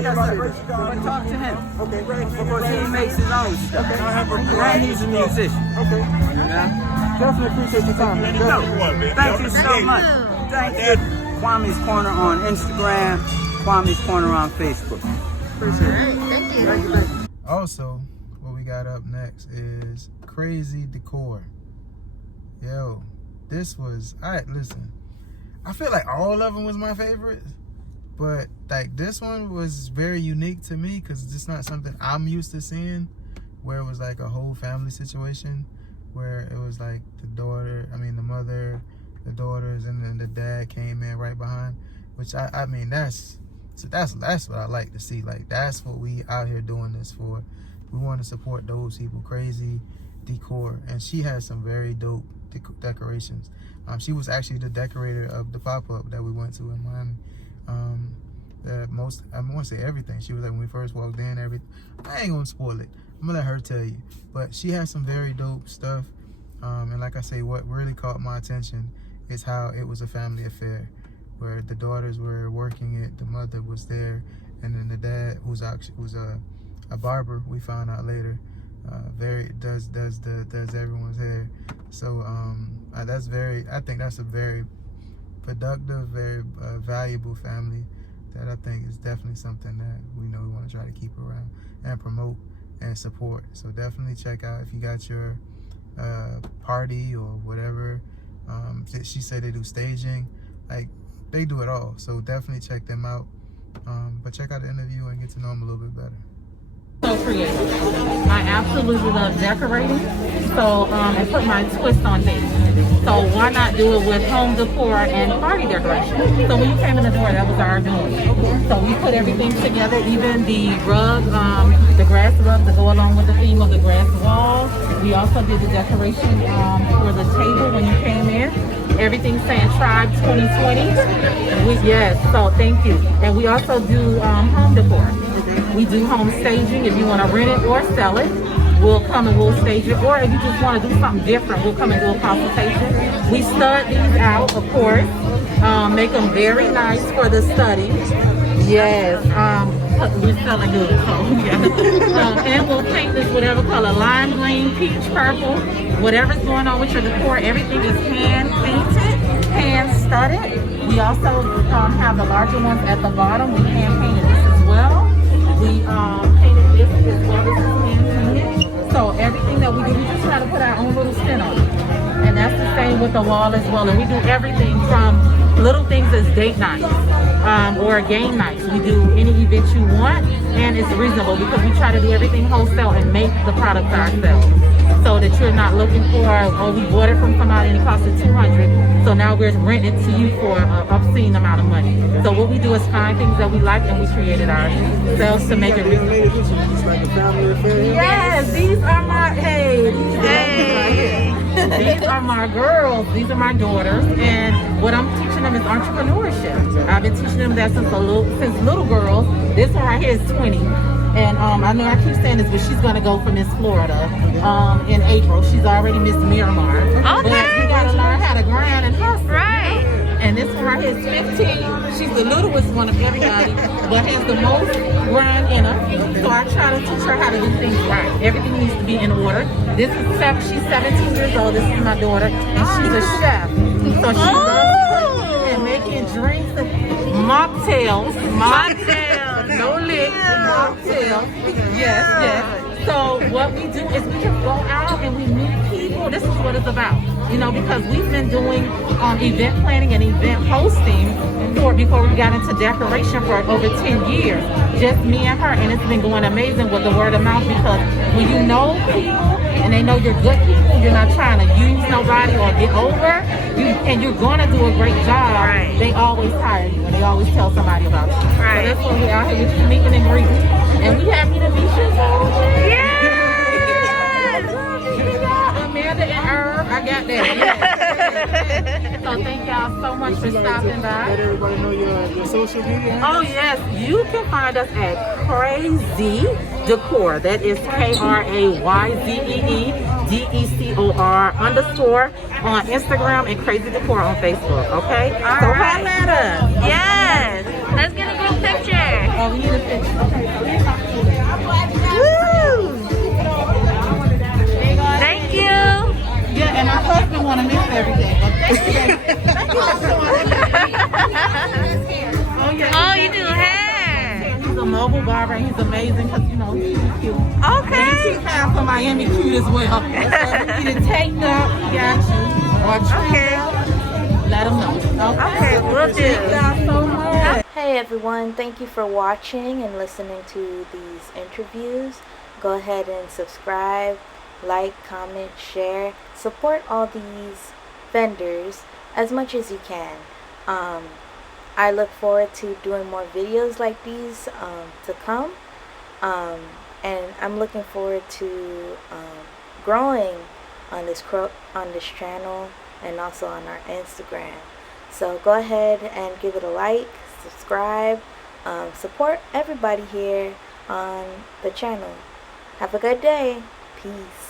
talk to him. Okay. Because he makes his own stuff. And he's a musician. Okay. You know? Definitely appreciate your time. Thank you so much. Thank you. Kwame's Corner on Instagram, Kwame's Corner on Facebook. Appreciate it. Thank you. Also, what we got up next is Crazy Decor. Yo, this was, listen, I feel like all of them was my favorite, but like this one was very unique to me because it's just not something I'm used to seeing, where it was like a whole family situation, where it was like the mother, the daughters, and then the dad came in right behind, which I mean, that's what I like to see. Like, that's what we out here doing this for. We want to support those people. Crazy Decor, and she has some very dope decorations. She was actually the decorator of the pop-up that we went to in Miami. I want to say everything. She was like, when we first walked in, everything. I ain't gonna spoil it. I'm gonna let her tell you. But she has some very dope stuff. And like I say, what really caught my attention is how it was a family affair, where the daughters were working it, the mother was there, and then the dad, who's a a barber. We found out later. Does everyone's hair. So that's I think that's a very productive, very valuable family that I think is definitely something that we want to try to keep around and promote and support. So definitely check out if you got your party or whatever. She said they do staging, like they do it all. So definitely check them out. But check out the interview and get to know them a little bit better. So creative. I absolutely love decorating, so and put my twist on things. So why not do it with home decor and party decoration? So when you came in the door, that was our doing. So we put everything together, even the rug, the grass rug to go along with the theme of the grass wall. We also did the decoration for the table when you came in. Everything's saying Tribe 2020. Yes, so thank you. And we also do home decor. We do home staging. If you want to rent it or sell it, we'll come and we'll stage it. Or if you just want to do something different, we'll come and do a consultation. We stud these out, of course. Make them very nice for the study. Yes, we're selling good, so yeah. And we'll paint this whatever color, lime green, peach, purple, whatever's going on with your decor. Everything is hand painted, hand studded. We also have the larger ones at the bottom. We hand painted this as well. We painted this as well as this hand painted. So everything that we do, we just try to put our own little spin on it. And that's the same with the wall as well. And we do everything from little things as date nights or game nights. We do any event you want, and it's reasonable because we try to do everything wholesale and make the product ourselves. So that you're not looking for, oh, we bought it from somebody and it cost us $200, so now we're renting it to you for an obscene amount of money. So what we do is find things that we like and we create it ourselves to make it reasonable. Yes, these are my, these are my girls, these are my daughters, and what I'm teaching them is entrepreneurship. I've been teaching them that since little girls. This one right here is 20. And I know I keep saying this, but she's going to go for Miss Florida in April. She's already Miss Miramar. Okay. But we got to learn how to grind and hustle. Right. And this one right here is 15. She's the littlest one of everybody, but has the most grind in her. So I try to teach her how to do things right. Everything needs to be in order. This is she's 17 years old. This is my daughter, and she's a chef. So she loves cooking and making drinks and mocktails. No lick, mocktail. Yes. So what we do is we just go out and we meet people. This is what it's about, because we've been doing event planning and event hosting before we got into decoration for over 10 years. Just me and her, and it's been going amazing with the word of mouth, because when you know people and they know you're good people, you're not trying to use nobody or get over, and you're going to do a great job, right. They always hire you and they always tell somebody about you. Right. So that's why we're out here with you meeting and greeting. And we happy to meet you. Yes! Amanda and Irv, I got that. Yes. So thank y'all so much for stopping by. Let everybody know your social media. Oh yes, you can find us at Crazy Decor. That is KRAYZEE DECOR _ on Instagram and Crazy Decor on Facebook. Okay. So holla at us. Yes. Let's get a group picture. Oh, we need a picture. Okay. Woo! Thank you. Yeah, and our husband want to mix everything. But thank you. Thank you for showing me. Oh yeah. Oh, you do hair. He's a mobile barber and he's amazing because he's cute. Okay. And he's half from Miami cute as well. So if you need to take that, we got you. Or trim, let them know. Okay, we'll do. Thank y'all so much. Hey everyone, thank you for watching and listening to these interviews. Go ahead and subscribe, like, comment, share, support all these vendors as much as you can. I look forward to doing more videos like these to come, and I'm looking forward to growing on this channel and also on our Instagram. So go ahead and give it a like, subscribe, support everybody here on the channel. Have a good day. Peace.